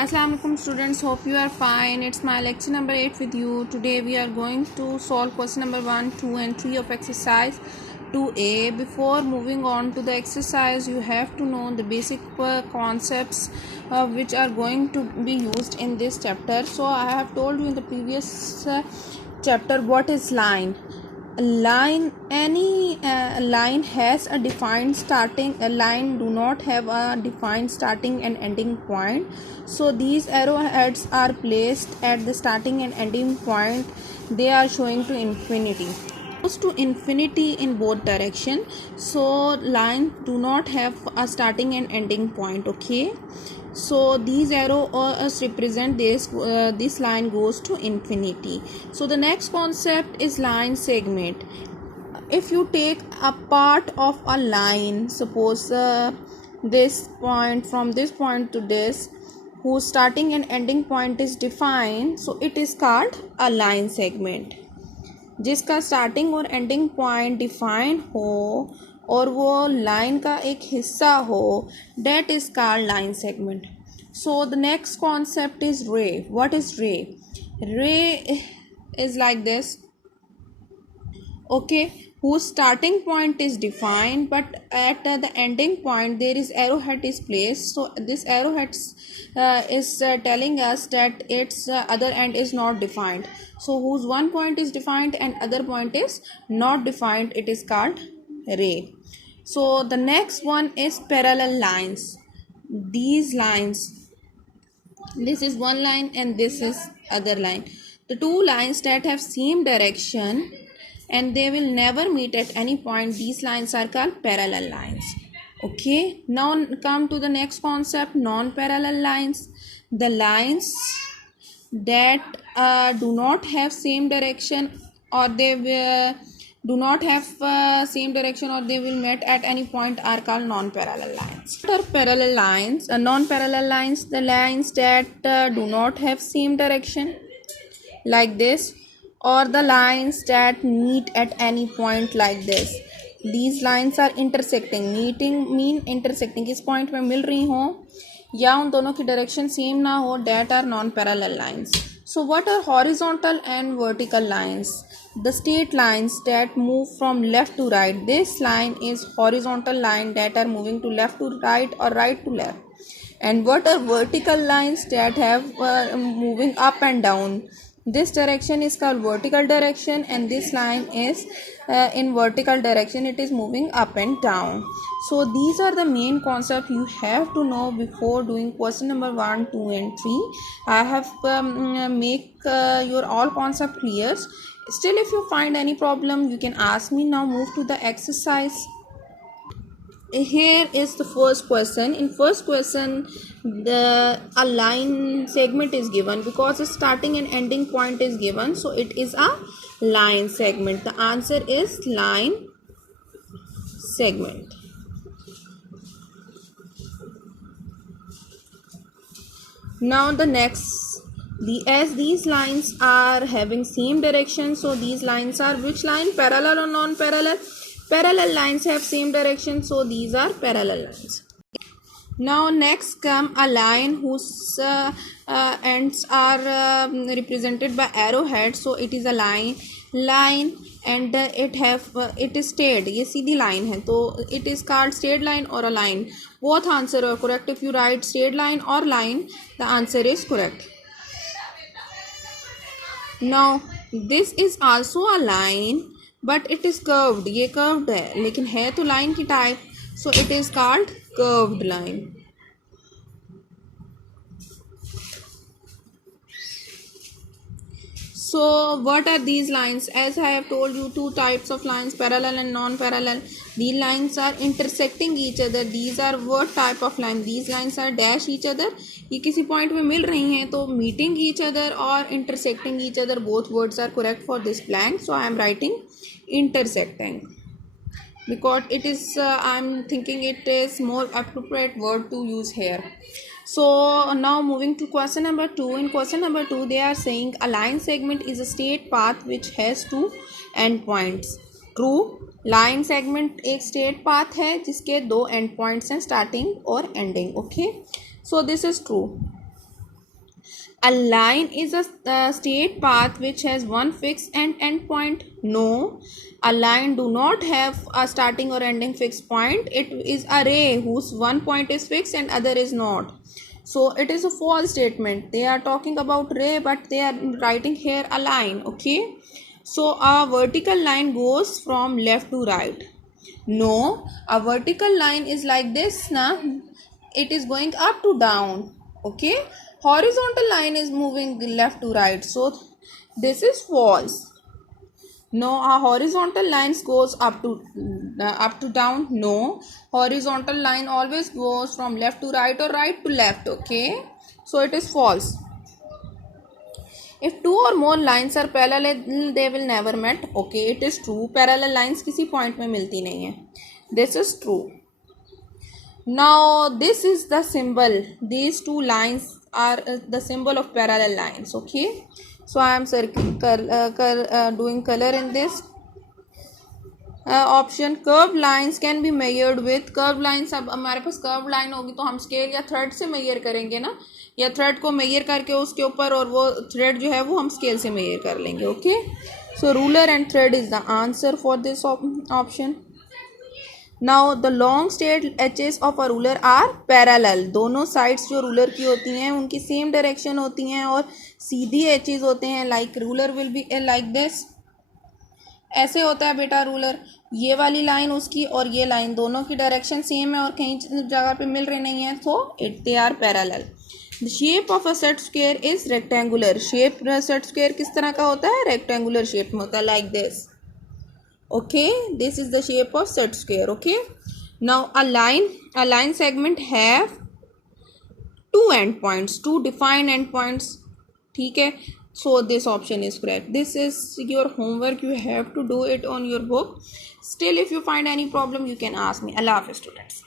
Assalamu alaikum students, hope you are fine. It's my lecture number 8 with you. Today we are going to solve question number 1, 2 and 3 of exercise 2a. Before moving on to the exercise, you have to know the basic concepts which are going to be used in this chapter. So I have told you in the previous chapter what is line. Any line has a defined starting. A line do not have a defined starting and ending point, so these arrowheads are placed at the starting and ending point. They are showing to infinity, goes to infinity in both direction, so line do not have a starting and ending point. Okay, so these arrows represent this line goes to infinity. So the next concept is line segment. If you take a part of a line, suppose this point, from this point to this, whose starting and ending point is defined, so it is called a line segment. जिसका starting और ending point define हो और वो line का एक हिस्सा हो, that is called line segment. So the next concept is ray. What is ray? Ray is like this. Okay, whose starting point is defined, but at the ending point there is arrowhead is placed. So this arrowhead is telling us that its other end is not defined. So whose one point is defined and other point is not defined, it is called ray. So the next one is parallel lines. These lines, this is one line and this is other line. The two lines that have same direction and they will never meet at any point, these lines are called parallel lines. Okay, now come to the next concept, non-parallel lines. The lines that do not have same direction, or they do not have same direction, or they will meet at any point, are called non-parallel lines. What are parallel lines? Non-parallel lines, the lines that do not have same direction like this, or the lines that meet at any point like this. These lines are intersecting. Meeting mean intersecting, इस point में मिल रही हो या उन दोनों की direction same ना हो, that are non-parallel lines. So what are horizontal and vertical lines? The straight lines that move from left to right. This line is horizontal line that are moving to left to right or right to left. And what are vertical lines? That have moving up and down. This direction is called vertical direction, and this line is in vertical direction, it is moving up and down. So these are the main concepts you have to know before doing question number 1, 2 and 3. I have make your all concept clear. Still, if you find any problem, you can ask me. Now move to the exercise. Here is the first question. In first question, a line segment is given because the starting and ending point is given, so it is a line segment. The answer is line segment. Now the next, as these lines are having same direction, so these lines are which line? Parallel or non-parallel? Parallel lines have same direction, so these are parallel lines. Now next come a line whose ends are represented by arrowhead, so it is a line and it is straight. ये सीधी line है, तो it is called straight line or a line. Both answer are correct. If you write straight line or line, the answer is correct. Now this is also a line, but it is curved. ये curved है, लेकिन है तो line की type, so it is called curved line. So what are these lines? As I have told you, two types of lines, parallel and non-parallel. These lines are intersecting each other. These are what type of line? These lines are dash each other. ये किसी point में मिल रही हैं, तो meeting each other or intersecting each other, both words are correct for this blank. So I am writing intersecting because it is I am thinking it is more appropriate word to use here. So now moving to question number 2. In question number 2, they are saying a line segment is a straight path which has two end points. True. Line segment एक straight path है जिसके दो end points हैं, starting और ending. Okay, so this is true. A line is a straight path which has one fixed and end point. No, a line do not have a starting or ending fixed point. It is a ray whose one point is fixed and other is not. So it is a false statement. They are talking about ray, but they are writing here a line. Okay. So a vertical line goes from left to right. No, a vertical line is like this. Now it is going up to down. Okay, horizontal line is moving left to right, so this is false. No, a horizontal line goes up to down. No, horizontal line always goes from left to right or right to left. Okay, so it is false. If two or more lines are parallel, they will never meet. Okay, it is true. Parallel lines किसी point में मिलती नहीं है. This is true. Now this is the symbol. These two lines are the symbol of parallel lines. Okay, so I am doing color in this. Option curve lines can be measured with curve lines. अब हमारे पास curve line होगी तो हम scale या thread से major करेंगे ना, या थ्रेड को मेजर करके उसके ऊपर, और वो थ्रेड जो है वो हम स्केल से मेजर कर लेंगे. Okay, so ruler and thread is the answer for this option. Now the long straight edges of a ruler are parallel. दोनों साइड्स जो रूलर की होती हैं उनकी सेम डायरेक्शन होती हैं, और सीधी एचेस होते हैं. Like ruler will be like this. ऐसे होता है बेटा रूलर. ये वाली लाइन उसकी और ये लाइन दोनों की डायरेक्शन सेम है और कहीं जगह पे मिल रही नहीं है, तो they are parallel. The shape of a set square is rectangular. Shape set square किस तरह का होता है? रेक्टेंगुलर शेप में होता है, like this. Okay, this is the shape of set square. Okay, now a line segment have two end points, two defined end points. ठीक है, so this option is correct. This is your homework. You have to do it on your book. Still, if you find any problem, you can ask me. Allah Hafiz, students.